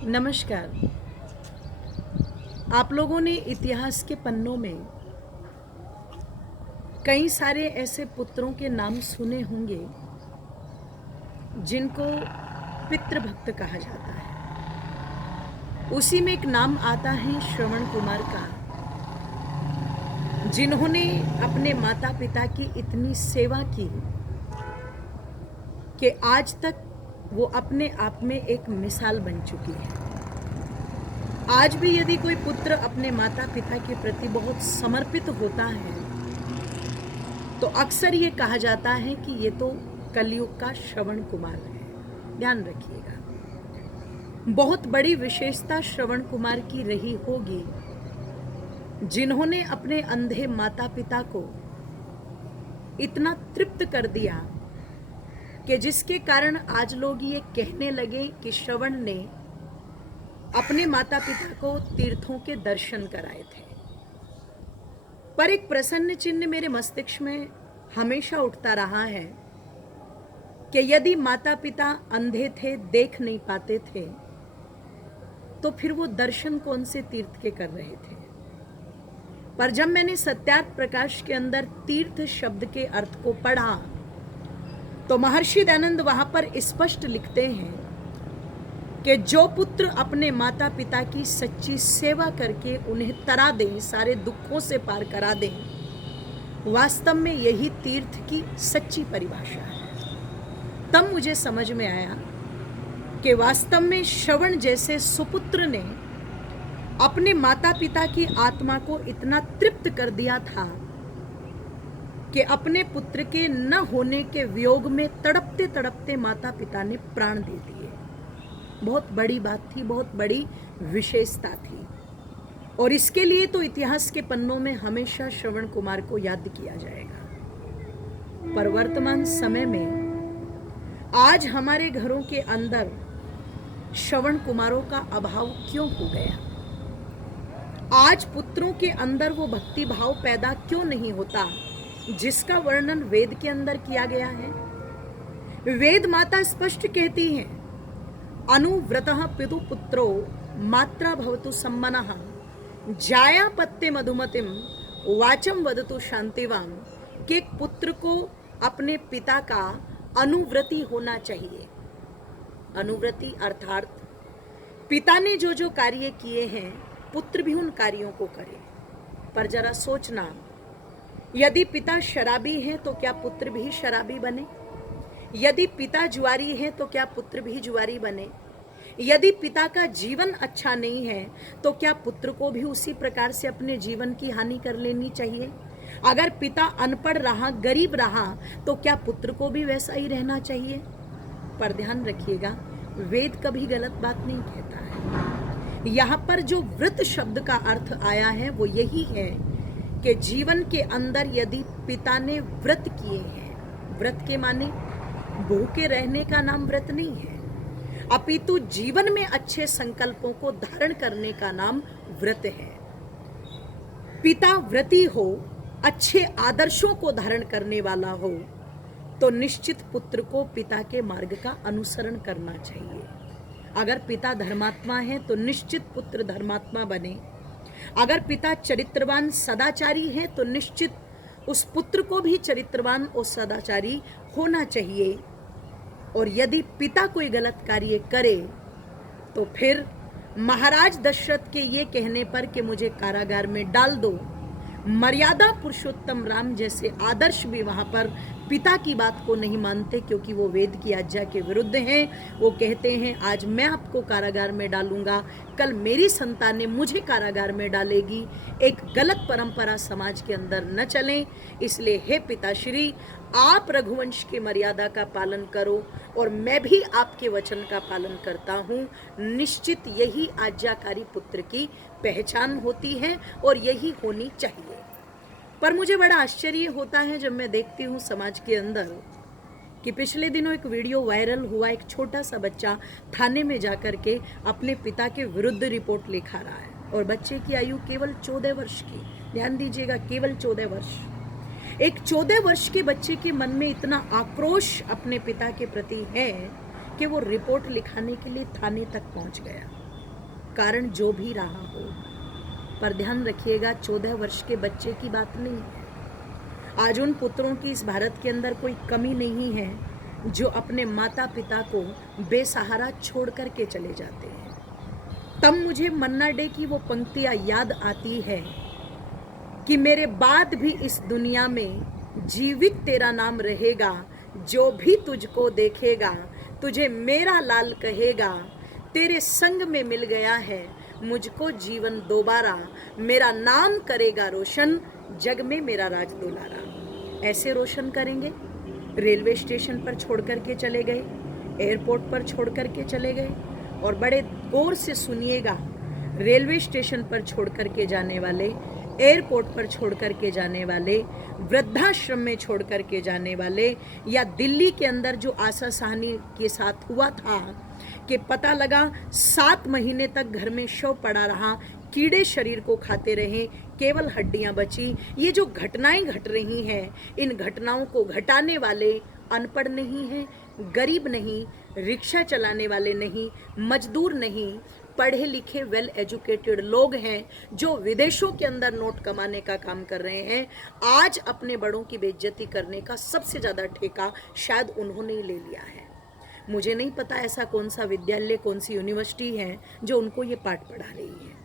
नमस्कार। आप लोगों ने इतिहास के पन्नों में कई सारे ऐसे पुत्रों के नाम सुने होंगे जिनको पितृभक्त कहा जाता है। उसी में एक नाम आता है श्रवण कुमार का, जिन्होंने अपने माता पिता की इतनी सेवा की कि आज तक वो अपने आप में एक मिसाल बन चुकी है। आज भी यदि कोई पुत्र अपने माता पिता के प्रति बहुत समर्पित होता है तो अक्सर ये कहा जाता है कि ये तो कलयुग का श्रवण कुमार है। ध्यान रखिएगा, बहुत बड़ी विशेषता श्रवण कुमार की रही होगी, जिन्होंने अपने अंधे माता पिता को इतना तृप्त कर दिया कि जिसके कारण आज लोग ये कहने लगे कि श्रवण ने अपने माता पिता को तीर्थों के दर्शन कराए थे। पर एक प्रश्न चिन्ह मेरे मस्तिष्क में हमेशा उठता रहा है कि यदि माता पिता अंधे थे, देख नहीं पाते थे, तो फिर वो दर्शन कौन से तीर्थ के कर रहे थे। पर जब मैंने सत्यार्थ प्रकाश के अंदर तीर्थ शब्द के अर्थ को पढ़ा तो महर्षि दयानंद वहां पर स्पष्ट लिखते हैं कि जो पुत्र अपने माता पिता की सच्ची सेवा करके उन्हें तरा दें, सारे दुखों से पार करा दें, वास्तव में यही तीर्थ की सच्ची परिभाषा है। तब मुझे समझ में आया कि वास्तव में श्रवण जैसे सुपुत्र ने अपने माता पिता की आत्मा को इतना तृप्त कर दिया था कि अपने पुत्र के न होने के वियोग में तड़पते तड़पते माता पिता ने प्राण दे दिए। बहुत बड़ी बात थी, बहुत बड़ी विशेषता थी, और इसके लिए तो इतिहास के पन्नों में हमेशा श्रवण कुमार को याद किया जाएगा। पर वर्तमान समय में आज हमारे घरों के अंदर श्रवण कुमारों का अभाव क्यों हो गया? आज पुत्रों के अंदर वो भक्ति भाव पैदा क्यों नहीं होता जिसका वर्णन वेद के अंदर किया गया है। वेद माता स्पष्ट कहती हैं, अनुव्रतः पितु पुत्रो मात्रा भवतु सम्मनः जाया पत्ते मधुमतिम वाचम वदतु शांतिवाम, कि एक पुत्र को अपने पिता का अनुव्रती होना चाहिए। अनुव्रती अर्थात पिता ने जो जो कार्य किए हैं पुत्र भी उन कार्यों को करे। पर जरा सोचना, यदि पिता शराबी है तो क्या पुत्र भी शराबी बने? यदि पिता जुआरी है तो क्या पुत्र भी जुआरी बने? यदि पिता का जीवन अच्छा नहीं है तो क्या पुत्र को भी उसी प्रकार से अपने जीवन की हानि कर लेनी चाहिए? अगर पिता अनपढ़ रहा, गरीब रहा, तो क्या पुत्र को भी वैसा ही रहना चाहिए? पर ध्यान रखिएगा, वेद कभी गलत बात नहीं कहता है। यहाँ पर जो व्रत शब्द का अर्थ आया है वो यही है कि जीवन के अंदर यदि पिता ने व्रत किए हैं, व्रत के माने भूखे रहने का नाम व्रत नहीं है, अपितु जीवन में अच्छे संकल्पों को धारण करने का नाम व्रत है। पिता व्रती हो, अच्छे आदर्शों को धारण करने वाला हो, तो निश्चित पुत्र को पिता के मार्ग का अनुसरण करना चाहिए। अगर पिता धर्मात्मा है तो निश्चित पुत्र धर्मात्मा बने। अगर पिता चरित्रवान सदाचारी है तो निश्चित उस पुत्र को भी चरित्रवान और सदाचारी होना चाहिए। और यदि पिता कोई गलत कार्य करे तो फिर महाराज दशरथ के ये कहने पर कि मुझे कारागार में डाल दो, मर्यादा पुरुषोत्तम राम जैसे आदर्श भी वहां पर पिता की बात को नहीं मानते, क्योंकि वो वेद की आज्ञा के विरुद्ध हैं। वो कहते हैं आज मैं आपको कारागार में डालूंगा, कल मेरी संतानें मुझे कारागार में डालेगी। एक गलत परंपरा समाज के अंदर न चले, इसलिए हे पिताश्री, आप रघुवंश की मर्यादा का पालन करो और मैं भी आपके वचन का पालन करता हूँ। निश्चित यही आज्ञाकारी पुत्र की पहचान होती है और यही होनी चाहिए। पर मुझे बड़ा आश्चर्य होता है जब मैं देखती हूँ समाज के अंदर कि पिछले दिनों एक वीडियो वायरल हुआ, एक छोटा सा बच्चा थाने में जाकर के अपने पिता के विरुद्ध रिपोर्ट लिखा रहा है, और बच्चे की आयु केवल 14 वर्ष की। ध्यान दीजिएगा, केवल 14 वर्ष। एक 14 वर्ष के बच्चे के मन में इतना आक्रोश अपने पिता के प्रति है कि वो रिपोर्ट लिखाने के लिए थाने तक पहुंच गया। कारण जो भी रहा हो, पर ध्यान रखिएगा 14 वर्ष के बच्चे की बात नहीं है। आज उन पुत्रों की इस भारत के अंदर कोई कमी नहीं है जो अपने माता पिता को बेसहारा छोड़ करके चले जाते हैं। तब मुझे मन्ना डे की वो पंक्तियां याद आती है कि मेरे बाद भी इस दुनिया में जीवित तेरा नाम रहेगा, जो भी तुझको देखेगा तुझे मेरा लाल कहेगा, तेरे संग में मिल गया है मुझको जीवन दोबारा, मेरा नाम करेगा रोशन, जग में मेरा राज दुलारा। ऐसे रोशन करेंगे। रेलवे स्टेशन पर छोड़ करके चले गए, एयरपोर्ट पर छोड़ करके चले गए, और बड़े गौर से सुनिएगा, रेलवे स्टेशन पर छोड़ करके जाने वाले, एयरपोर्ट पर छोड़ करके जाने वाले, वृद्धाश्रम में छोड़ करके जाने वाले, या दिल्ली के अंदर जो आशा साहनी के साथ हुआ था कि पता लगा 7 महीने तक घर में शव पड़ा रहा, कीड़े शरीर को खाते रहे, केवल हड्डियां बची। ये जो घटनाएं घट रही हैं, इन घटनाओं को घटाने वाले अनपढ़ नहीं हैं, गरीब नहीं, रिक्शा चलाने वाले नहीं, मजदूर नहीं, पढ़े लिखे वेल एजुकेटेड लोग हैं जो विदेशों के अंदर नोट कमाने का काम कर रहे हैं। आज अपने बड़ों की बेइज्जती करने का सबसे ज़्यादा ठेका शायद उन्होंने ही ले लिया है। मुझे नहीं पता ऐसा कौन सा विद्यालय, कौन सी यूनिवर्सिटी है जो उनको ये पाठ पढ़ा रही है।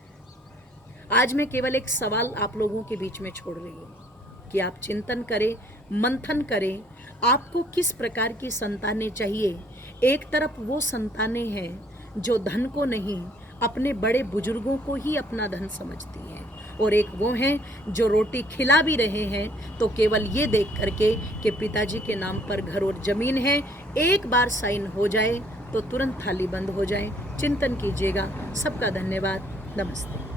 आज मैं केवल एक सवाल आप लोगों के बीच में छोड़ रही हूँ कि आप चिंतन करें, मंथन करें, आपको किस प्रकार की संतानें चाहिए। एक तरफ वो संतानें हैं जो धन को नहीं, अपने बड़े बुजुर्गों को ही अपना धन समझती हैं, और एक वो हैं जो रोटी खिला भी रहे हैं तो केवल ये देख करके कि पिताजी के नाम पर घर और ज़मीन है, एक बार साइन हो जाए तो तुरंत थाली बंद हो जाए। चिंतन कीजिएगा। सबका धन्यवाद। नमस्ते।